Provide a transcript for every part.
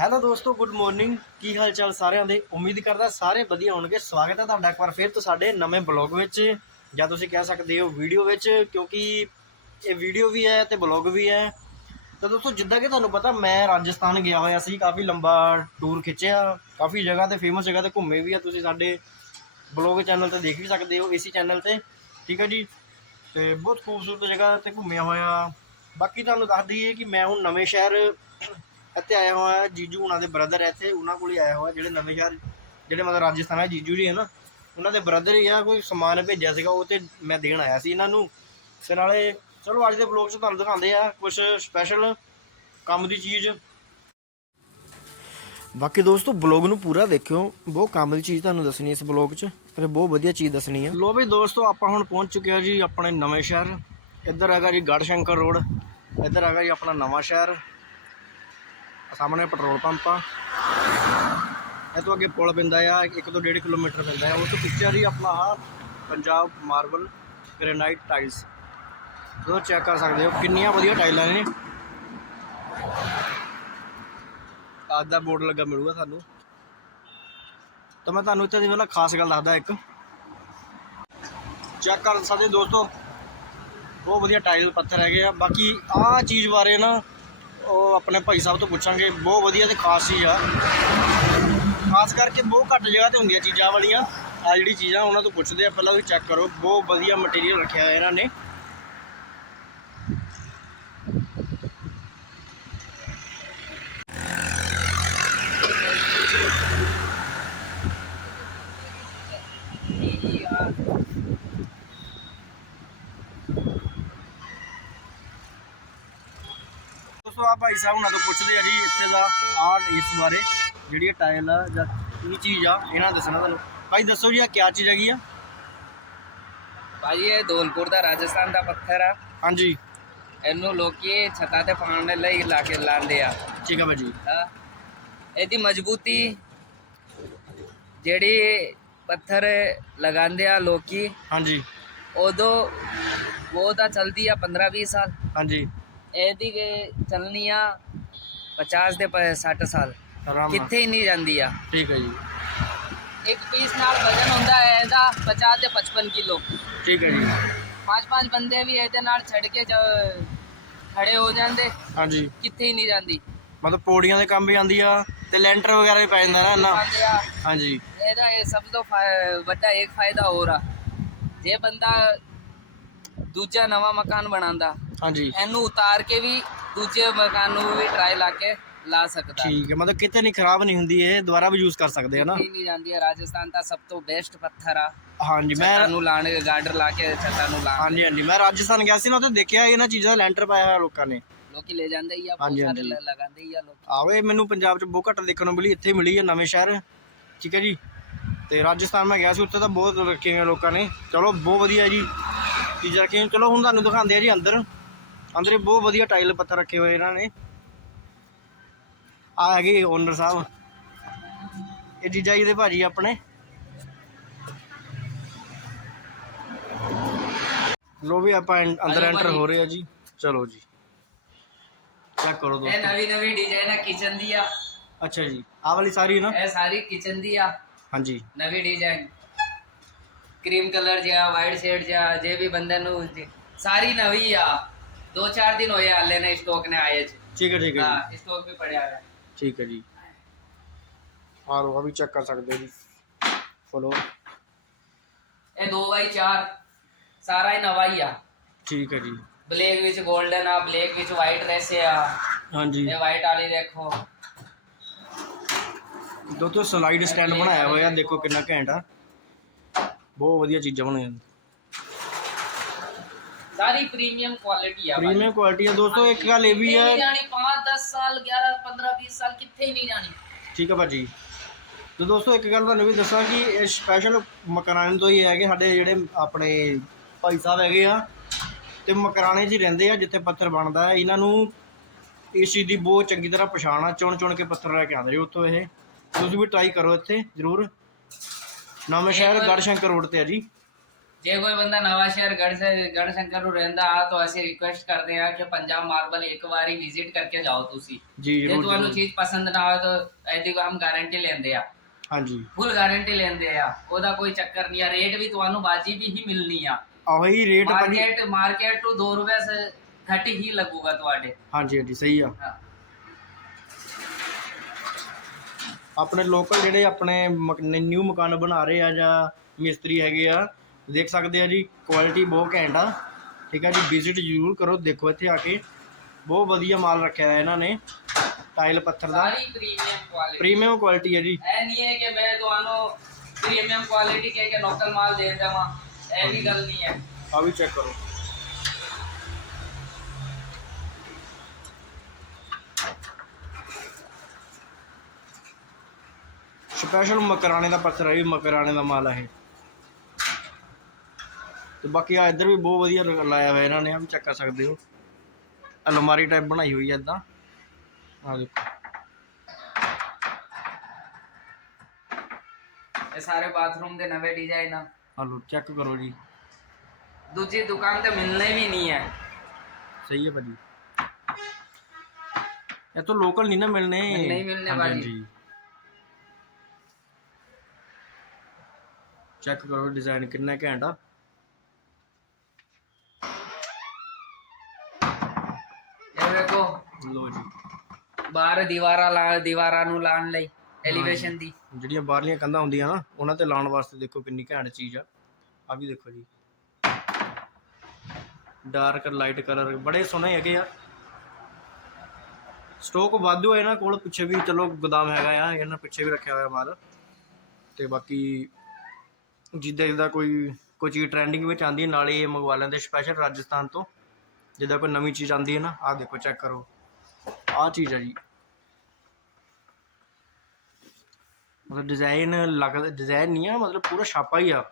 Hello ਦੋਸਤੋ good morning ਕੀ ਹਾਲ ਚਾਲ ਸਾਰਿਆਂ ਦੇ? ਉਮੀਦ ਕਰਦਾ ਸਾਰੇ ਵਧੀਆ ਹੋਣਗੇ। ਸਵਾਗਤ ਹੈ ਤੁਹਾਡਾ ਇੱਕ ਵਾਰ ਫਿਰ ਤੋਂ ਸਾਡੇ ਨਵੇਂ ਬਲੌਗ ਵਿੱਚ। ਜਾਂ ਤੁਸੀਂ ਕਹਿ ਸਕਦੇ ਹੋ ਵੀਡੀਓ ਵਿੱਚ, ਕਿਉਂਕਿ ਇਹ ਵੀਡੀਓ ਵੀ ਹੈ ਤੇ ਬਲੌਗ ਵੀ ਹੈ। ਤਾਂ ਦੋਸਤੋ, ਜਿੱਦਾਂ ਕਿ ਤੁਹਾਨੂੰ ਪਤਾ, ਮੈਂ ਰਾਜਸਥਾਨ ਗਿਆ ਹੋਇਆ ਸੀ। ਕਾਫੀ ਲੰਬਾ ਟੂਰ ਖਿੱਚਿਆ। ਕਾਫੀ ਜਗ੍ਹਾ ਤੇ ਫੇਮਸ ਜਗ੍ਹਾ ਤੇ ਘੁੰਮੇ ਵੀ ਆ। ਤੁਸੀਂ ਸਾਡੇ ਬਲੌਗ ਚੈਨਲ ਤੇ ਦੇਖ ਵੀ ਸਕਦੇ ਹੋ, ਇਸੀ ਚੈਨਲ ਤੇ। ਠੀਕ ਹੈ ਜੀ? ਤੇ ਬਹੁਤ ਖੂਬਸੂਰਤ ਜਗ੍ਹਾ ਤੇ ਘੁੰਮਿਆ ਹੋਇਆ। ਬਾਕੀ ਤੁਹਾਨੂੰ ਦੱਸ ਦਈਏ ਕਿ ਮੈਂ ਹੁਣ ਨਵੇਂ ਸ਼ਹਿਰ ਇੱਥੇ ਆਇਆ ਹੋਇਆ ਜੀਜੂ ਉਹਨਾਂ ਦੇ ਬ੍ਰਦਰ ਇੱਥੇ, ਉਹਨਾਂ ਕੋਲ ਹੀ ਆਇਆ ਹੋਇਆ ਜਿਹੜੇ ਨਵੇਂ ਸ਼ਹਿਰ, ਜਿਹੜੇ ਮਤਲਬ ਰਾਜਸਥਾਨ ਹੈ ਜੀਜੂ ਜੀ ਹੈ ਨਾ, ਉਹਨਾਂ ਦੇ ਬ੍ਰਦਰ ਹੀ ਆ, ਕੋਈ ਸਮਾਨ ਭੇਜਿਆ ਸੀਗਾ, ਉਹ ਤੇ ਮੈਂ ਦੇਣ ਆਇਆ ਸੀ ਇਹਨਾਂ ਨੂੰ। ਤੇ ਨਾਲੇ ਚਲੋ ਅੱਜ ਦੇ ਬਲੌਗ 'ਚ ਤੁਹਾਨੂੰ ਦਿਖਾਉਂਦੇ ਆ ਕੁਝ ਸਪੈਸ਼ਲ ਕੰਮ ਦੀ ਚੀਜ਼। ਬਾਕੀ ਦੋਸਤੋ ਬਲੌਗ ਨੂੰ ਪੂਰਾ ਦੇਖਿਓ, ਬਹੁਤ ਕੰਮ ਦੀ ਚੀਜ਼ ਤੁਹਾਨੂੰ ਦੱਸਣੀ ਇਸ ਬਲੌਗ 'ਚ ਤੇ ਬਹੁਤ ਵਧੀਆ ਚੀਜ਼ ਦੱਸਣੀ ਹੈ ਲੋ ਵੀ ਦੋਸਤੋ, ਆਪਾਂ ਹੁਣ ਪਹੁੰਚ ਚੁੱਕੇ ਆ ਜੀ ਆਪਣੇ ਨਵੇਂ ਸ਼ਹਿਰ। ਇੱਧਰ ਹੈਗਾ ਜੀ ਗੜਸ਼ੰਕਰ ਰੋਡ, ਇੱਧਰ ਹੈਗਾ ਜੀ ਆਪਣਾ ਨਵਾਂ ਸ਼ਹਿਰ। ਸਾਹਮਣੇ ਪੈਟਰੋਲ ਪੰਪ ਆ। ਇਹ ਤੋਂ ਅੱਗੇ ਪੁਲ ਪੈਂਦਾ ਆ 1 ਤੋਂ 1.5 ਕਿਲੋਮੀਟਰ ਪੈਂਦਾ ਆ। ਉਹ ਤੋਂ ਪਿੱਛੇ ਹੀ ਆਪਣਾ ਆਹ ਪੰਜਾਬ ਮਾਰਬਲ ਗ੍ਰੇਨਾਈਟ ਟਾਈਲਸ। ਤੁਸੀਂ ਚੈੱਕ ਕਰ ਸਕਦੇ ਹੋ, ਕਿੰਨੀਆਂ ਵਧੀਆ ਟਾਈਲਾਂ ਨੇ। ਅੱਜ ਦਾ ਬੋਰਡ ਲੱਗਾ ਮਿਲੂਗਾ ਸਾਨੂੰ ਤਾਂ ਮੈਂ ਤੁਹਾਨੂੰ ਇੱਥੇ ਦੀ ਪਹਿਲਾਂ ਖਾਸ ਗੱਲ ਦੱਸਦਾ ਇੱਕ। ਚੈੱਕ ਕਰ ਸਕਦੇ ਦੋਸਤੋ, ਬਹੁਤ ਵਧੀਆ ਟਾਈਲ ਪੱਥਰ ਹੈਗੇ ਆ। ਬਾਕੀ ਆਹ ਚੀਜ਼ ਬਾਰੇ ਨਾ ਉਹ ਆਪਣੇ ਭਾਈ ਸਾਹਿਬ ਤੋਂ ਪੁੱਛਾਂਗੇ, ਬਹੁਤ ਵਧੀਆ ਤੇ ਖਾਸ ਚੀਜ਼ ਆ। ਖਾਸ ਕਰਕੇ ਬਹੁਤ ਘੱਟ ਜਗ੍ਹਾ ਤੇ ਹੁੰਦੀਆਂ ਚੀਜ਼ਾਂ ਵਾਲੀਆਂ। ਆ ਜਿਹੜੀ ਚੀਜ਼ਾਂ ਉਹਨਾਂ ਤੋਂ ਪੁੱਛਦੇ ਆ, ਪਹਿਲਾਂ ਤੁਸੀਂ ਚੈੱਕ ਕਰੋ, ਬਹੁਤ ਵਧੀਆ ਮਟੀਰੀਅਲ ਰੱਖਿਆ ਇਹਨਾਂ ਨੇ ਦੋਸਤੋ ਆ ਭਾਈ ਸਾਹਿਬ ਉਹਨਾਂ ਤੋਂ ਪੁੱਛਦੇ ਆ ਜੀ ਇੱਥੇ ਦਾ ਆਰਟ ਇਸ ਬਾਰੇ ਜਿਹੜੀ ਇਹ ਟਾਇਲ ਆ ਜਾਂ ਕੀ ਚੀਜ਼ ਆ ਇਹਨਾਂ ਦੱਸਣਾ ਤੁਹਾਨੂੰ। ਭਾਈ ਦੱਸੋ ਜੀ ਆ ਕੀ ਚੀਜ਼ ਹੈਗੀ ਆ? ਭਾਜੀ ਇਹ ਧੌਲਪੁਰ ਦਾ ਰਾਜਸਥਾਨ ਦਾ ਪੱਥਰ ਆ। ਹਾਂਜੀ। ਇਹਨੂੰ ਲੋਕੀ ਛੱਤਾਂ ਤੇ ਪਾਉਣ ਲਈ ਲਾ ਕੇ ਲਾਉਂਦੇ ਆ। ਠੀਕ ਆ ਭਾਜੀ ਹਾਂ। ਇਹਦੀ ਮਜ਼ਬੂਤੀ ਜਿਹੜੀ ਪੱਥਰ ਲਗਾਉਂਦੇ ਆ ਲੋਕੀ ਹਾਂਜੀ। ਉਦੋਂ ਉਹ ਤਾਂ ਚਲਦੀ ਆ 15 20 ਸਾਲ। ਹਾਂਜੀ। ਇਹਦੀ ਕਿ ਚੱਲਣੀ ਆ 50 ਦੇ ਪ- 60 ਸਾਲ। ਆਰਾਮ ਨਾਲ। ਕਿੱਥੇ ਹੀ ਨਹੀਂ ਜਾਂਦੀ ਆ? ਠੀਕ ਹੈ ਜੀ। ਇੱਕ ਪੀਸ ਨਾਲ ਵਜ਼ਨ ਹੁੰਦਾ ਹੈ ਇਹਦਾ 50 ਤੇ 55 ਕਿਲੋ। ਠੀਕ ਹੈ ਜੀ। ਪੰਜ ਪੰਜ ਬੰਦੇ ਵੀ ਇਹਦੇ ਨਾਲ ਛੱਡ ਕੇ ਜ- ਖੜੇ ਹੋ ਜਾਂਦੇ। ਹਾਂਜੀ। ਕਿੱਥੇ ਹੀ ਨਹੀਂ ਜਾਂਦੀ? ਮਤਲਬ ਪੌੜੀਆਂ ਦੇ ਕੰਮ ਵੀ ਆਉਂਦੀ ਆ ਤੇ ਲੈਂਟਰ ਵਗੈਰਾ ਵੀ ਪੈ ਜਾਂਦਾ ਨਾ ਆ ਹਾਂਜੀ। ਇਹਦਾ ਇਹ ਸਭ ਤੋਂ ਫਾ- ਵੱਡਾ ਇੱਕ ਫਾਇਦਾ ਹੋਰ ਆ। ਜੇ ਬੰਦਾ ਦੂਜਾ ਨਵਾਂ ਮਕਾਨ ਬਣਾਉਂਦਾ ਹਾਂਜੀ। ਇਹਨੂੰ ਉਤਾਰ ਕੇ ਵੀ ਦੂਜੇ ਮਕਾਨ ਨੂੰ ਵੀ ਟਰਾਈ ਲਾ ਕੇ ਲਾ ਸਕਦਾ। ਠੀਕ ਹੈ ਮਤਲਬ ਕਿਤੇ ਨਹੀਂ ਖਰਾਬ ਨਹੀਂ ਹੁੰਦੀ ਇਹ ਦੁਬਾਰਾ ਵੀ ਯੂਜ਼ ਕਰ ਸਕਦੇ ਆ ਨਾ। ਨਹੀਂ ਜਾਂਦੀ ਹੈ ਰਾਜਸਥਾਨ ਦਾ ਸਭ ਤੋਂ ਬੈਸਟ ਪੱਥਰ ਆ। ਹਾਂਜੀ ਮੈਂ ਛੱਤਾਂ ਨੂੰ ਲਾਣ ਗਾਰਡਰ ਲਾ ਕੇ ਛੱਤਾਂ ਨੂੰ ਲਾਣ। ਹਾਂਜੀ ਹਾਂਜੀ। ਮੈਂ ਰਾਜਸਥਾਨ ਗਿਆ ਸੀ ਨਾ ਉੱਥੇ ਦੇਖਿਆ ਇਹਨਾਂ ਚੀਜ਼ਾਂ ਦਾ ਲੈਂਟਰ ਪਾਇਆ ਹੋਇਆ ਲੋਕਾਂ ਨੇ। ਲੋਕੀ ਲੈ ਜਾਂਦੇ ਹੀ ਆ ਬਹੁਤ ਸਾਰੇ। ਲ- ਲਗਾਉਂਦੇ ਹੀ ਆ ਲੋਕ। ਆਵੇ ਮੈਨੂੰ ਪੰਜਾਬ 'ਚ ਬਹੁਤ ਘੱਟ ਦੇਖਣ ਨੂੰ ਮਿਲੀ ਇੱਥੇ ਮਿਲੀ ਹੈ ਨਵੇਂ ਸ਼ਹਿਰ। ਠੀਕ ਹੈ ਜੀ। ਤੇ ਰਾਜਸਥਾਨ ਮੈਂ ਗਿਆ ਸੀ ਉੱਥੇ ਤਾਂ ਬਹੁਤ ਰੱਖੇ ਹੋਏ ਲੋਕਾਂ ਨੇ। ਚਲੋ ਬਹੁਤ ਵਧੀਆ ਜੀ। ਚੀਜ਼ਾਂ ਰੱਖੀਆਂ ਚਲੋ ਹੁਣ ਤੁਹਾਨੂੰ ਦਿਖਾਉਂਦੇ ਆ ਜੀ ਅੰਦਰ। ਅੰਦਰ ਬਹੁਤ ਵਧੀਆ ਟਾਈਲ ਪੱਥਰ ਰੱਖੇ ਹੋਏ ਇਹਨਾਂ ਨੇ। ਆ ਹੈਗੇ ਓਨਰ ਸਾਹਿਬ। ਇਹ ਜੀਜਾ ਜੀ ਦੇ ਭਾਜੀ ਆਪਣੇ। ਲੋ ਵੀ ਆਪਾਂ ਅੰਦਰ ਐਂਟਰ। ਹੋ ਰਹੇ ਆ ਜੀ। ਚਲੋ ਜੀ। ਚੈੱਕ ਕਰੋ ਇਹ ਦੋਸਤੋ। ਨਵੀਂ ਨਵੀਂ ਡਿਜ਼ਾਈਨ ਆ ਕਿਚਨ ਦੀ ਆ। ਅੱਛਾ ਜੀ। ਆਹ ਵਾਲੀ ਸਾਰੀ ਨਾ? ਇਹ ਸਾਰੀ ਕਿਚਨ ਦੀ ਆ। ਹਾਂਜੀ। ਨਵੀਂ ਡਿਜ਼ਾਈਨ ਕ੍ਰੀਮ ਕਲਰ ਜਿਹਾ ਵਾਈਟ ਸ਼ੇਡ ਜਿਹਾ ਜੇ ਵੀ ਬੰਦੇ ਨੂੰ ਸਾਰੀ ਨਵੀਂ ਆ। ਦੋ ਚਾਰ ਦਿਨ ਹੋਏ ਹਾਲੇ ਨੇ ਸਟਾਕ ਨੇ ਆਏ ਚ ਠੀਕ ਹੈ ਠੀਕ ਹੈ ਜੀ ਹਾਂ ਸਟਾਕ ਵੀ ਪੜਿਆ ਹੋਇਆ ਠੀਕ ਹੈ ਜੀ ਆਹ ਲੋ ਆ ਵੀ ਚੈੱਕ ਕਰ ਸਕਦੇ ਹੋ ਜੀ ਫੋਲੋ ਇਹ 2x4 ਸਾਰਾ ਹੀ ਨਵਾਂ ਹੀ ਆ ਠੀਕ ਹੈ ਜੀ ਬਲੈਕ ਵਿੱਚ 골ਡਨ ਆ ਬਲੈਕ ਵਿੱਚ ਵਾਈਟ ਰੈਸ ਆ ਹਾਂਜੀ ਇਹ ਵਾਈਟ ਵਾਲੀ ਦੇਖੋ ਦੋਸਤੋ ਸਲਾਈਡ ਸਟੈਂਡ ਬਣਾਇਆ ਹੋਇਆ ਦੇਖੋ ਕਿੰਨਾ ਘੈਂਟ ਆ ਬਹੁਤ ਵਧੀਆ ਚੀਜ਼ਾਂ ਬਣਾਈਆਂ ਸਾਰੀ ਪ੍ਰੀਮੀਅਮ ਕੁਆਲਿਟੀ ਆ ਭਾਈ। ਪ੍ਰੀਮੀਅਮ ਕੁਆਲਿਟੀ ਆ ਦੋਸਤੋ ਇੱਕ ਗੱਲ ਇਹ ਵੀ ਕਿੱਥੇ ਨਹੀਂ ਹੈ ਜਾਣੀ? 5 10 ਸਾਲ 11 15 20 ਸਾਲ ਕਿੱਥੇ ਹੀ ਨਹੀਂ ਜਾਣੀ? ਠੀਕ ਹੈ ਭਾਜੀ। ਤੇ ਦੋਸਤੋ ਇੱਕ ਗੱਲ ਤੁਹਾਨੂੰ ਵੀ ਦੱਸਾਂ ਕਿ ਇਹ ਸਪੈਸ਼ਲ ਮਕਰਾਣੇ ਤੋਂ ਹੀ ਹੈਗੇ ਸਾਡੇ ਜਿਹੜੇ ਆਪਣੇ ਭਾਈ ਸਾਹਿਬ ਹੈਗੇ ਆ। ਤੇ ਮਕਰਾਣੇ 'ਚ ਹੀ ਰਹਿੰਦੇ ਆ ਜਿੱਥੇ ਪੱਥਰ ਬਣਦਾ ਹੈ। ਇਹਨਾਂ ਨੂੰ ਇਸ ਚੀਜ਼ ਦੀ ਬਹੁਤ ਚੰਗੀ ਤਰ੍ਹਾਂ ਪਛਾਣ ਆ। ਚੁਣ ਚੁਣ ਕੇ ਪੱਥਰ ਲੈ ਕੇ ਆਉਂਦੇ ਉੱਥੋਂ ਇਹ। ਤੁਸੀਂ ਵੀ ਟਰਾਈ ਕਰੋ ਇੱਥੇ ਜ਼ਰੂਰ। ਨਵਾਂ ਸ਼ਹਿਰ ਗੜਸ਼ੰਕਰ ਰੋਡ ਤੇ ਆ ਜੀ। ਜੇ ਕੋਈ ਬੰਦਾ ਨਵਾਂ ਸ਼ਹਿਰ ਗੜ ਗੜ ਸ਼ੰਕਰ ਨੂੰ ਰਹਿੰਦਾ ਆ ਤਾਂ ਅਸੀਂ ਰਿਕੁਐਸਟ ਕਰਦੇ ਆ ਕਿ ਪੰਜਾਬ ਮਾਰਬਲ ਇੱਕ ਵਾਰੀ ਵਿਜ਼ਿਟ ਕਰਕੇ ਜਾਓ ਤੁਸੀਂ। ਜੀ ਜੇ ਤੁਹਾਨੂੰ। ਚੀਜ਼ ਪਸੰਦ ਨਾ ਆਵੇ ਤਾਂ ਇਹਦੀ ਕੋ ਹਮ ਗਾਰੰਟੀ ਲੈਂਦੇ ਆ। ਹਾਂਜੀ। ਫੁੱਲ ਗਾਰੰਟੀ ਲੈਂਦੇ ਆ। ਉਹਦਾ ਕੋਈ ਚੱਕਰ ਨਹੀਂ ਆ। ਰੇਟ ਵੀ ਤੁਹਾਨੂੰ ਵਾਜਿਬ ਹੀ ਮਿਲਣੀ ਆ। ਆਹੋ ਹੀ ਰੇਟ ਮਾਰਕੀਟ ਮਾਰਕੀਟ ਤੋਂ 2 ਰੁਪਏ ਸੇ ਘੱਟ ਹੀ ਲੱਗੂਗਾ ਤੁਹਾਡੇ। ਹਾਂਜੀ ਹਾਂਜੀ ਸਹੀ ਆ। ਆਪਣੇ ਲੋਕਲ ਜਿਹੜੇ ਆਪਣੇ ਨਿਊ ਮਕਾਨ ਬਣਾ ਰਹੇ ਆ ਜਾਂ ਮਿਸਤਰੀ ਹੈਗੇ ਆ ਦੇਖ ਸਕਦੇ ਆ ਜੀ ਕੁਆਲਿਟੀ ਬਹੁਤ ਘੈਂਟ ਆ। ਠੀਕ ਆ ਜੀ ਵਿਜ਼ਿਟ ਜ਼ਰੂਰ ਕਰੋ ਦੇਖੋ ਇੱਥੇ ਆ ਕੇ। ਬਹੁਤ ਵਧੀਆ ਮਾਲ ਰੱਖਿਆ ਹੈ ਇਹਨਾਂ ਨੇ ਟਾਈਲ ਪੱਥਰ ਦਾ। ਸਾਰੀ ਪ੍ਰੀਮੀਅਮ ਕੁਆਲਿਟੀ ਪ੍ਰੀਮੀਅਮ ਕੁਆਲਿਟੀ ਹੈ ਜੀ। ਇਹ ਨਹੀਂ ਹੈ ਕਿ ਮੈਂ ਤੁਹਾਨੂੰ ਪ੍ਰੀਮੀਅਮ ਕੁਆਲਿਟੀ ਕਹਿ ਕੇ ਲੋਕਲ ਮਾਲ ਦੇ ਦੇਵਾਂ ਇਹ ਵੀ ਗੱਲ ਨਹੀਂ ਹੈ। ਆ ਵੀ ਚੈੱਕ ਕਰੋ। ਸਪੈਸ਼ਲ ਮਕਰਾਣੇ ਦਾ ਪੱਥਰ ਹੈ ਵੀ ਮਕਰਾਣੇ ਦਾ ਮਾਲ ਹੈ ਇਹ। ਤੇ ਬਾਕੀ ਆ ਇੱਧਰ ਵੀ ਬਹੁਤ ਵਧੀਆ ਲ- ਲਾਇਆ ਹੋਇਆ ਇਹਨਾਂ ਨੇ ਆ ਵੀ ਚੈੱਕ ਕਰ ਸਕਦੇ ਹੋ। ਅਲਮਾਰੀ ਟਾਈਪ ਬਣਾਈ ਹੋਈ ਹੈ ਇਦਾਂ। ਆ ਦੇਖੋ। ਇਹ ਸਾਰੇ ਬਾਥਰੂਮ ਦੇ ਨਵੇਂ ਡਿਜ਼ਾਈਨ ਆ। ਆ ਲੋ ਚੈੱਕ ਕਰੋ ਜੀ। ਦੂਜੀ ਦੁਕਾਨ ਤੇ ਮਿਲਨੇ ਵੀ ਨਹੀਂ ਹੈ। ਸਹੀ ਹੈ ਭਾਜੀ। ਇਹ ਤਾਂ ਲੋਕਲ ਨਹੀਂ ਨਾ ਮਿਲਨੇ ਨਹੀਂ ਮਿਲਨੇ। ਹਾਂਜੀ। ਚੈੱਕ ਕਰੋ ਡਿਜ਼ਾਈਨ ਕਿੰਨਾ ਘੈਂਟ ਆ। ਲੋ ਜੀ। ਬਾਹਰ ਦੀਵਾਰਾਂ ਲਾ ਦੀਵਾਰਾਂ ਨੂੰ ਲਾਣ ਲਈ ਐਲੀਵੇਸ਼ਨ ਦੀ। ਜਿਹੜੀਆਂ ਬਾਹਰਲੀਆਂ ਕੰਧਾਂ ਹੁੰਦੀਆਂ ਨਾ ਉਹਨਾਂ ਤੇ ਲਾਉਣ ਵਾਸਤੇ ਦੇਖੋ ਕਿੰਨੀ ਘੈਂਟ ਚੀਜ਼ ਆ। ਆ ਵੀ ਦੇਖੋ ਜੀ। ਡਾਰਕ ਲਾਈਟ ਕਲਰ ਬੜੇ ਸੋਹਣੇ ਹੈਗੇ ਆ। ਸਟਾਕ ਵਾਧੂ ਹੈ ਇਹਨਾਂ ਕੋਲ ਪਿੱਛੇ ਵੀ ਚਲੋ ਗੋਦਾਮ ਹੈਗਾ ਆ ਇਹਨਾਂ ਪਿੱਛੇ ਵੀ ਰੱਖਿਆ ਹੋਇਆ ਮਾਲ ਤੇ ਬਾਕੀ ਜਿੱਦਾਂ ਜਿੱਦਾਂ ਕੋਈ ਕੋਈ ਚੀਜ਼ ਟ੍ਰੈਂਡਿੰਗ ਵਿੱਚ ਆਉਂਦੀ ਹੈ ਨਾਲੇ ਇਹ ਮੰਗਵਾ ਲੈਂਦੇ ਸਪੈਸ਼ਲ ਰਾਜਸਥਾਨ ਤੋਂ। ਜਿੱਦਾਂ ਕੋਈ ਨਵੀਂ ਚੀਜ਼ ਆਉਂਦੀ ਹੈ ਨਾ ਆਹ ਦੇਖੋ ਚੈੱਕ ਕਰੋ। ਆਹ ਚੀਜ਼ ਹੈ ਜੀ। ਮਤਲਬ ਡਿਜ਼ਾਈਨ ਲੱਗਦਾ ਡਿਜ਼ਾਈਨ ਨਹੀਂ ਆ, ਮਤਲਬ ਪੂਰਾ ਛਾਪਾ ਹੀ ਆ।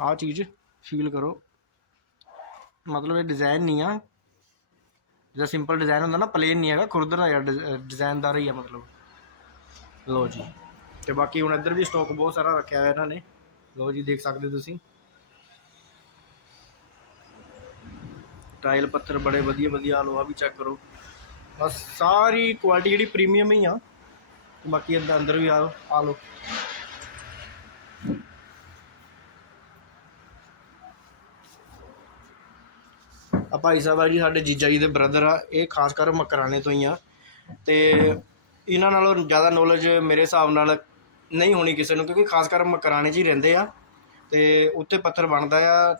ਆਹ ਚੀਜ਼ ਫੀਲ ਕਰੋ। ਮਤਲਬ ਇਹ ਡਿਜ਼ਾਈਨ ਨਹੀਂ ਆ। ਜਿਹੜਾ ਸਿੰਪਲ ਡਿਜ਼ਾਈਨ ਹੁੰਦਾ ਨਾ ਪਲੇਨ ਨਹੀਂ ਹੈਗਾ ਖੁਰਦਰਾ ਜਾਂ ਡਿਜ਼ਾਈਨਦਾਰ ਹੀ ਆ ਮਤਲਬ। ਲੋ ਜੀ। ਤੇ ਬਾਕੀ ਹੁਣ ਇੱਧਰ ਵੀ ਸਟਾਕ ਬਹੁਤ ਸਾਰਾ ਰੱਖਿਆ ਹੋਇਆ ਇਹਨਾਂ ਨੇ। ਲੋ ਜੀ, ਦੇਖ ਸਕਦੇ ਹੋ ਤੁਸੀਂ। ਟਾਈਲ ਪੱਥਰ ਬੜੇ ਵਧੀਆ ਵਧੀਆ ਲੋ ਆ ਵੀ ਚੈੱਕ ਕਰੋ। ਬਸ ਸਾਰੀ ਕੁਆਲਿਟੀ ਜਿਹੜੀ ਪ੍ਰੀਮੀਅਮ ਹੀ ਆ। ਬਾਕੀ ਅੰਦਰ ਅੰਦਰ ਵੀ ਆਓ ਆ ਲੋ ਆ ਭਾਈ ਸਾਹਿਬ ਆ ਜੀ, ਸਾਡੇ ਜੀਜਾ ਜੀ ਦੇ ਬ੍ਰਦਰ ਆ। ਇਹ ਖਾਸ ਕਰ ਮਕਰਾਣੇ ਤੋਂ ਹੀ ਆ। ਤੇ ਇਹਨਾਂ ਨਾਲੋਂ ਜ਼ਿਆਦਾ ਨੌਲੇਜ ਮੇਰੇ ਹਿਸਾਬ ਨਾਲ ਨਹੀਂ ਹੋਣੀ ਕਿਸੇ ਨੂੰ, ਕਿਉਂਕਿ ਖਾਸ ਕਰ ਮਕਰਾਣੇ 'ਚ ਹੀ ਰਹਿੰਦੇ ਆ। ਤੇ ਉੱਤੇ ਪੱਥਰ ਬਣਦਾ ਆ।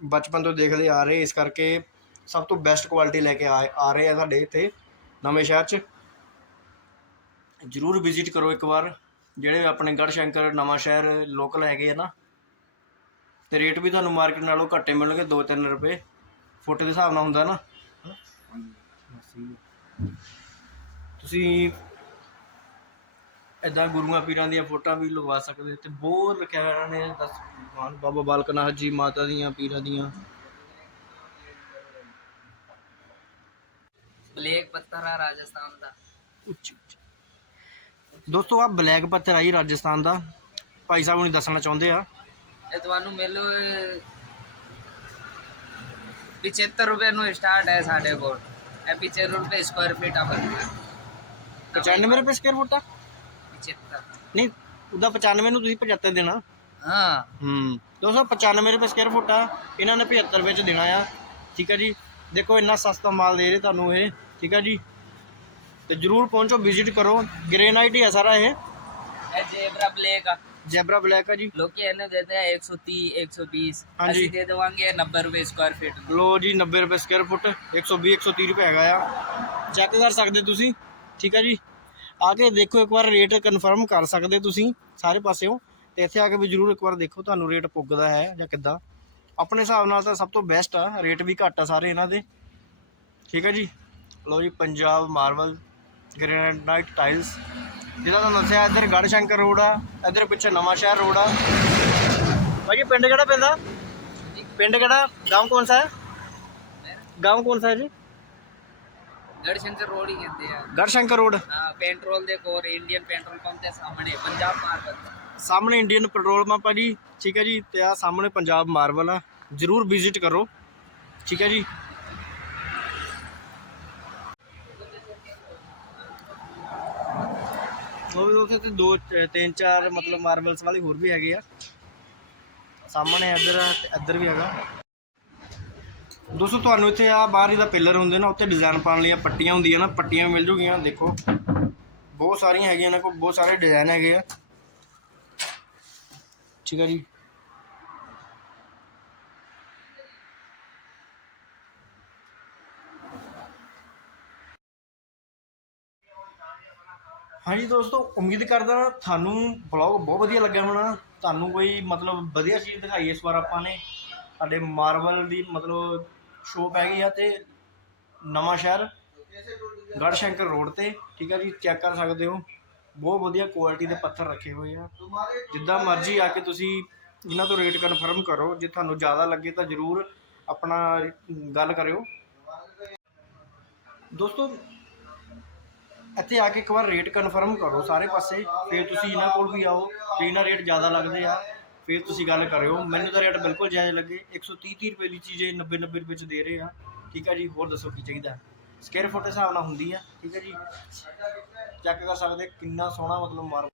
ਬਚਪਨ ਤੋਂ ਦੇਖਦੇ ਆ ਰਹੇ, ਇਸ ਕਰਕੇ ਸਭ ਤੋਂ ਬੈਸਟ ਕੁਆਲਿਟੀ ਲੈ ਕੇ ਆ ਆ ਰਹੇ ਆ ਸਾਡੇ ਇੱਥੇ ਨਵੇਂ ਸ਼ਹਿਰ 'ਚ। ਜਰੂਰ ਵਿਜ਼ਿਟ ਕਰੋ ਇੱਕ ਵਾਰ, ਜਿਹੜੇ ਆਪਣੇ ਗੜ ਸ਼ੰਕਰ ਨਵਾਂ ਸ਼ਹਿਰ ਲੋਕਲ ਹੈਗੇ ਆ ਨਾ, ਤੇ ਰੇਟ ਵੀ ਤੁਹਾਨੂੰ ਮਾਰਕੀਟ ਨਾਲੋਂ ਘੱਟੇ ਮਿਲਣਗੇ 2-3 ਰੁਪਏ, ਫੁੱਟ ਦੇ ਹਿਸਾਬ ਨਾਲ ਹੁੰਦਾ ਨਾ। ਤੁਸੀਂ ਇਦਾਂ ਗੁਰੂਆਂ ਪੀਰਾਂ ਦੀਆਂ ਫੋਟੋਆਂ ਵੀ ਲਗਵਾ ਸਕਦੇ ਤੇ ਬਹੁਤ ਰੱਖਿਆ ਹੋਇਆ ਇਹਨਾਂ ਨੇ, ਦਸ ਬਾਬਾ ਬਾਲਕ ਨਾਥ ਜੀ ਮਾਤਾ ਦੀਆਂ ਪੀਰਾਂ ਦੀਆਂ। ਬਲੇਕ ਪੱਥਰ ਆ ਰਾਜਸਥਾਨ ਦਾ। ਉੱਚੀ ਉੱਚੀ। ਦੋਸਤੋ ਆ ਬਲੈਕ ਪੱਥਰ ਆਈ ਰਾਜਸਥਾਨ ਦਾ। ਭਾਈ ਸਾਹਿਬ ਨੂੰ ਦੱਸਣਾ ਚਾਹੁੰਦੇ ਆ। ਇਹ ਤੁਹਾਨੂੰ ਮਿਲੋ 75 ਰੁਪਏ ਨੂੰ ਸਟਾਰਟ ਹੈ ਸਾਡੇ ਕੋਲ। ਇਹ 75 ਰੁਪਏ ਸਕੁਆਇਰ ਫੀਟ ਆ ਬਣਦਾ 95 ਰੁਪਏ ਸਕੁਅਰ ਫੁੱਟ ਆ? 75 ਨਹੀਂ ਉਹਦਾ 95 ਨੂੰ ਤੁਸੀਂ 75 ਦੇਣਾ। ਹਾਂ। ਹੂੰ। 295 ਰੁਪਏ ਸਕੁਅਰ ਫੁੱਟ ਆ। ਇਹਨਾਂ ਨੇ 75 ਰੁਪਏ ਚ ਦੇਣਾ ਆ। ਠੀਕ ਹੈ ਜੀ। ਦੇਖੋ ਇੰਨਾ ਸਸਤਾ ਮਾਲ ਦੇ ਰਹੇ ਤੁਹਾਨੂੰ ਇਹ। ਠੀਕ ਹੈ ਜੀ? ਤੇ ਜਰੂਰ ਪਹੁੰਚੋ ਵਿਜ਼ਿਟ ਕਰੋ। ਗ੍ਰੇਨਾਈਟ ਹੀ ਆ ਸਾਰਾ ਇਹ। ਜੇਬਰਾ ਬਲੇਕ ਆ। ਜੈਬਰਾ ਬਲੈਕ ਆ ਜੀ। ਲੋਕੀ ਇਹਨੂੰ ਦਿੰਦੇ ਆ 130 120 ਹਾਂਜੀ। ਅਸੀਂ ਦੇ ਦੇਵਾਂਗੇ 90 ਰੁਪਏ ਸਕੁਆਇਰ ਫੀਟ ਲੋ ਜੀ 90 ਰੁਪਏ ਸਕੁਅਰ ਫੁੱਟ 120 130 ਰੁਪਏ ਹੈਗਾ ਆ। ਚੈੱਕ ਕਰ ਸਕਦੇ ਤੁਸੀਂ ਠੀਕ ਹੈ ਜੀ? ਆ ਕੇ ਦੇਖੋ ਇੱਕ ਵਾਰ ਰੇਟ ਕਨਫਰਮ ਕਰ ਸਕਦੇ ਤੁਸੀਂ ਸਾਰੇ ਪਾਸਿਓਂ। ਤੇ ਇੱਥੇ ਆ ਕੇ ਵੀ ਜਰੂਰ ਇੱਕ ਵਾਰ ਦੇਖੋ ਤੁਹਾਨੂੰ ਰੇਟ ਪੁੱਗਦਾ ਹੈ ਜਾਂ ਕਿੱਦਾਂ। ਆਪਣੇ ਹਿਸਾਬ ਨਾਲ ਤਾਂ ਸਭ ਤੋਂ ਬੈਸਟ ਆ ਰੇਟ ਵੀ ਘੱਟ ਆ ਸਾਰੇ ਇਹਨਾਂ ਦੇ। ਠੀਕ ਹੈ ਜੀ? ਲਓ ਜੀ ਪੰਜਾਬ ਮਾਰਬਲ ਗ੍ਰੈਨਾਈਟ ਟਾਈਲਸ। ਜਿਹੜਾ ਤੁਹਾਨੂੰ ਦੱਸਿਆ ਇੱਧਰ ਗੜ ਸ਼ੰਕਰ ਰੋਡ ਆ ਇੱਧਰ ਪਿੱਛੇ ਨਵਾਂ ਸ਼ਹਿਰ ਰੋਡ ਆ। ਭਾਜੀ ਪਿੰਡ ਕਿਹੜਾ ਪੈਂਦਾ ਪਿੰਡ ਕਿਹੜਾ? ਗਾਂव ਕੌਣ ਸਾ ਹੈ? ਗਾਂਵ ਕੌਣ ਸਾ ਹੈ ਜੀ? ਗੜਸ਼ੰਕਰ ਰੋਡ ਹੀ ਕਹਿੰਦੇ ਆ। ਗੜ ਸ਼ੰਕਰ ਰੋਡ। ਹਾਂ ਪੈਟਰੋਲ ਦੇ ਕੋਲ ਇੰਡੀਅਨ ਪੈਟਰੋਲ ਪੰਪ ਦੇ ਸਾਹਮਣੇ ਪੰਜਾਬ ਮਾਰਬਲ ਸਾਹਮਣੇ ਇੰਡੀਅਨ ਪੈਟਰੋਲ ਪੰਪ ਆ ਜੀ ਠੀਕ ਹੈ ਜੀ ਤੇ ਆ ਸਾਹਮਣੇ ਪੰਜਾਬ ਮਾਰਬਲ ਆ। ਜਰੂਰ ਵਿਜ਼ਿਟ ਕਰੋ। ਠੀਕ ਹੈ ਜੀ ਉਹ ਵੀ ਉੱਥੇ ਤੇ ਦੋ ਤਿੰਨ, ਚਾਰ ਮਤਲਬ ਮਾਰਬਲਸ ਵਾਲੇ ਹੋਰ ਵੀ ਹੈਗੇ ਆ। ਸਾਹਮਣੇ ਇੱਧਰ ਇੱਧਰ ਵੀ ਹੈਗਾ। ਦੋਸਤੋ, ਤੁਹਾਨੂੰ ਇੱਥੇ ਆ ਬਾਹਰ ਇਹਦਾ ਪਿਲਰ ਹੁੰਦੇ ਨਾ ਉੱਤੇ ਡਿਜ਼ਾਈਨ ਪਾਉਣ ਲਈ ਪੱਟੀਆਂ ਹੁੰਦੀਆਂ ਨਾ, ਪੱਟੀਆਂ ਵੀ ਮਿਲ ਜੂਗੀਆਂ, ਦੇਖੋ। ਬਹੁਤ ਸਾਰੀਆਂ ਹੈਗੀਆਂ ਇਹਨਾਂ ਕੋਲ ਬਹੁਤ ਸਾਰੇ ਡਿਜ਼ਾਈਨ ਹੈਗੇ ਆ। ਠੀਕ ਹੈ ਜੀ। ਹਾਂਜੀ ਦੋਸਤੋ, ਉਮੀਦ ਕਰਦਾ ਤੁਹਾਨੂੰ ਵਲੌਗ ਬਹੁਤ ਵਧੀਆ ਲੱਗਿਆ ਹੋਣਾ। ਤੁਹਾਨੂੰ ਕੋਈ ਮਤਲਬ ਵਧੀਆ ਚੀਜ਼ ਦਿਖਾਈ ਇਸ ਵਾਰ ਆਪਾਂ ਨੇ। ਸਾਡੇ ਮਾਰਵਲ ਦੀ ਮਤਲਬ ਸ਼ੋਪ ਹੈਗੀ ਆ ਤੇ ਨਵਾਂ ਸ਼ਹਿਰ ਗੜਸ਼ੰਕਰ ਰੋਡ ਤੇ। ਠੀਕ ਆ ਜੀ ਚੈੱਕ ਕਰ ਸਕਦੇ ਹੋ। ਬਹੁਤ ਵਧੀਆ ਕੁਆਲਿਟੀ ਦੇ ਪੱਥਰ ਰੱਖੇ ਹੋਏ ਆ। ਜਿੱਦਾਂ ਮਰਜ਼ੀ ਆ ਕੇ ਤੁਸੀਂ ਇਹਨਾਂ ਤੋਂ ਰੇਟ ਕਨਫਰਮ ਕਰੋ। ਜੇ ਤੁਹਾਨੂੰ ਜ਼ਿਆਦਾ ਲੱਗੇ ਤਾਂ ਜ਼ਰੂਰ ਆਪਣਾ ਗੱਲ ਕਰਿਓ। ਦੋਸਤੋ ਇੱਥੇ ਆ ਕੇ ਇੱਕ ਵਾਰ ਰੇਟ ਕਨਫਰਮ ਕਰੋ ਸਾਰੇ ਪਾਸੇ। ਫਿਰ ਤੁਸੀਂ ਇਹਨਾਂ ਕੋਲ ਵੀ ਆਓ ਤੇ ਇਹਨਾਂ ਰੇਟ ਜ਼ਿਆਦਾ ਲੱਗਦੇ ਆ। ਫਿਰ ਤੁਸੀਂ ਗੱਲ ਕਰਿਓ। ਮੈਨੂੰ ਤਾਂ ਰੇਟ ਬਿਲਕੁਲ ਜਾਇਜ਼ ਲੱਗੇ। 130 30 ਰੁਪਏ ਦੀ ਚੀਜ਼ ਇਹ 90 90 ਰੁਪਏ ਚ ਦੇ ਰਹੇ ਆ। ਠੀਕ ਆ ਜੀ, ਹੋਰ ਦੱਸੋ ਕੀ ਚਾਹੀਦਾ? ਸਕੁਅਰ ਫੁੱਟ ਦੇ ਹਿਸਾਬ ਨਾਲ ਹੁੰਦੀ ਆ। ਠੀਕ ਹੈ ਜੀ। ਚੈੱਕ ਕਰ ਸਕਦੇ ਕਿੰਨਾ ਸੋਹਣਾ ਮਤਲਬ ਮਾਰ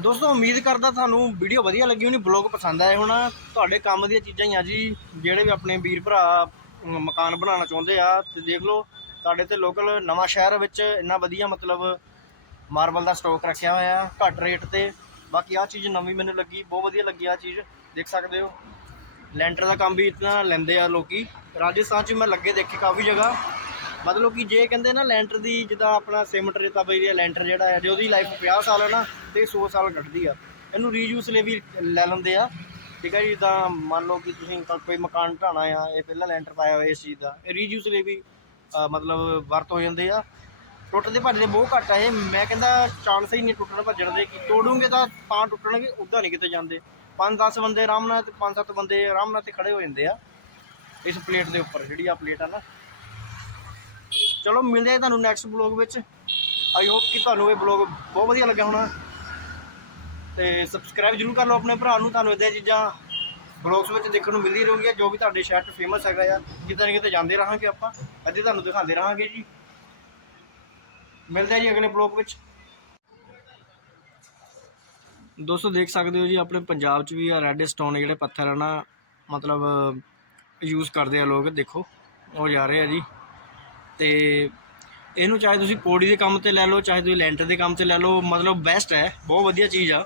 ਦੋਸਤੋ, ਉਮੀਦ ਕਰਦਾ ਤੁਹਾਨੂੰ ਵੀਡੀਓ ਵਧੀਆ ਲੱਗੀ ਹੋਣੀ। ਬਲੌਗ ਪਸੰਦ ਆਏ ਹੋਣਾ। ਤੁਹਾਡੇ ਕੰਮ ਦੀਆਂ ਚੀਜ਼ਾਂ ਹੀ ਆ ਜੀ। ਜਿਹੜੇ ਵੀ ਆਪਣੇ ਵੀਰ ਭਰਾ ਮਕਾਨ ਬਣਾਉਣਾ ਚਾਹੁੰਦੇ ਆ, ਤੇ ਦੇਖ ਲਓ। ਸਾਡੇ ਤੇ ਲੋਕਲ ਨਵਾਂ ਸ਼ਹਿਰ ਵਿੱਚ ਇੰਨਾ ਵਧੀਆ ਮਤਲਬ ਮਾਰਬਲ ਦਾ ਸਟਾਕ ਰੱਖਿਆ ਹੋਇਆ ਆ ਘੱਟ ਰੇਟ ਤੇ। ਬਾਕੀ ਆ ਚੀਜ਼ ਨਵੀਂ ਮੈਨੂੰ ਲੱਗੀ, ਬਹੁਤ ਵਧੀਆ ਲੱਗੀ ਆ ਚੀਜ਼, ਦੇਖ ਸਕਦੇ ਹੋ। ਲੈਂਟਰ ਦਾ ਕੰਮ ਵੀ ਇਤਨਾ ਲੈਂਦੇ ਆ ਲੋਕੀ। ਰਾਜਸਥਾਨ 'ਚ ਮੈਂ ਲੱਗੇ ਦੇਖੇ ਕਾਫੀ ਜਗ੍ਹਾ। ਮਤਲਬ ਕਿ ਜੇ ਕਹਿੰਦੇ ਨਾ ਲੈਂਟਰ ਦੀ, ਜਿੱਦਾਂ ਆਪਣਾ ਸੀਮੈਂਟ ਰੇਤਾ ਬਈ ਦਾ ਲੈਂਟਰ ਜਿਹੜਾ ਹੈ, ਜੇ ਉਹਦੀ ਲਾਈਫ 50 ਸਾਲ ਹੈ ਨਾ, ਤੇ 100 ਸਾਲ ਕੱਢਦੀ ਆ। ਇਹਨੂੰ ਰੀਯੂਸ ਲਈ ਵੀ ਲੈ ਲੈਂਦੇ ਆ। ਠੀਕ ਹੈ ਜੀ, ਜਿੱਦਾਂ ਮੰਨ ਲਓ ਕਿ ਤੁਸੀਂ ਕੋਈ ਮਕਾਨ ਢਾਣਾ ਆ, ਇਹ ਪਹਿਲਾਂ ਲੈਂਟਰ ਪਾਇਆ ਹੋਇਆ ਇਸ ਚੀਜ਼ ਦਾ, ਇਹ ਰੀਯੂਸ ਲਈ ਵੀ ਮਤਲਬ ਵਰਤ ਹੋ ਜਾਂਦੇ ਆ। ਟੁੱਟਦੇ ਭੱਜਦੇ ਬਹੁਤ ਘੱਟ ਆ ਇਹ। ਮੈਂ ਕਹਿੰਦਾ ਚਾਂਸ ਹੀ ਨਹੀਂ ਟੁੱਟਣ ਭੱਜਣ ਦੇ ਕਿ ਤੋੜੂਗੇ ਤਾਂ ਤਾਂ ਟੁੱਟਣਗੇ, ਉੱਦਾਂ ਨਹੀਂ ਕਿਤੇ ਜਾਂਦੇ। 5-10 ਬੰਦੇ ਆਰਾਮ ਨਾਲ ਤੇ 5-7 ਬੰਦੇ ਆਰਾਮ ਨਾਲ ਤੇ ਖੜੇ ਹੋ ਜਾਂਦੇ ਆ ਇਸ ਪਲੇਟ ਦੇ ਉੱਪਰ, ਜਿਹੜੀ ਆ ਪਲੇਟ ਆ ਨਾ। ਚਲੋ, ਮਿਲਦੇ ਆ ਤੁਹਾਨੂੰ ਨੈਕਸਟ ਬਲੌਗ ਵਿੱਚ। ਆਈ ਹੋਪ ਕਿ ਤੁਹਾਨੂੰ ਇਹ ਬਲੌਗ ਬਹੁਤ ਵਧੀਆ ਲੱਗਿਆ ਹੋਣਾ। ਤੇ ਸਬਸਕ੍ਰਾਈਬ ਜਰੂਰ ਕਰ ਲਓ ਆਪਣੇ ਭਰਾ ਨੂੰ। ਤੁਹਾਨੂੰ ਇਦਾਂ ਚੀਜ਼ਾਂ ਬਲੌਗਸ ਵਿੱਚ ਦੇਖਣ ਨੂੰ ਮਿਲਦੀ ਰਹੂਗੀਆਂ ਜੋ ਵੀ ਤੁਹਾਡੇ ਸ਼ਹਿਰ 'ਚ ਫੇਮਸ ਹੈਗਾ ਆ, ਕਿਤੇ ਨਾ ਕਿਤੇ ਜਾਂਦੇ ਰਹਾਂਗੇ ਆਪਾਂ। ਅੱਧੇ ਤੁਹਾਨੂੰ ਦਿਖਾਉਂਦੇ ਰਹਾਂਗੇ ਜੀ। ਮਿਲਦੇ ਆ ਜੀ ਅਗਲੇ ਬਲੌਗ ਵਿੱਚ। ਦੋਸਤੋ, ਦੇਖ ਸਕਦੇ ਹੋ ਜੀ, ਆਪਣੇ ਪੰਜਾਬ 'ਚ ਵੀ ਆ ਰੈੱਡ ਸਟੋਨ ਜਿਹੜੇ ਪੱਥਰ ਆ ਨਾ, ਮਤਲਬ ਯੂਜ਼ ਕਰਦੇ ਆ ਲੋਕ, ਦੇਖੋ, ਉਹ ਜਾ ਰਹੇ ਆ ਜੀ। ਤੇ ਇਹਨੂੰ ਚਾਹੇ ਤੁਸੀਂ ਪੌੜੀ ਦੇ ਕੰਮ ਤੇ ਲੈ ਲਓ, ਚਾਹੇ ਤੁਸੀਂ ਲੈਂਟਰ ਦੇ ਕੰਮ ਤੇ ਲੈ ਲਓ, ਮਤਲਬ ਬੈਸਟ ਹੈ, ਬਹੁਤ ਵਧੀਆ ਚੀਜ਼ ਆ।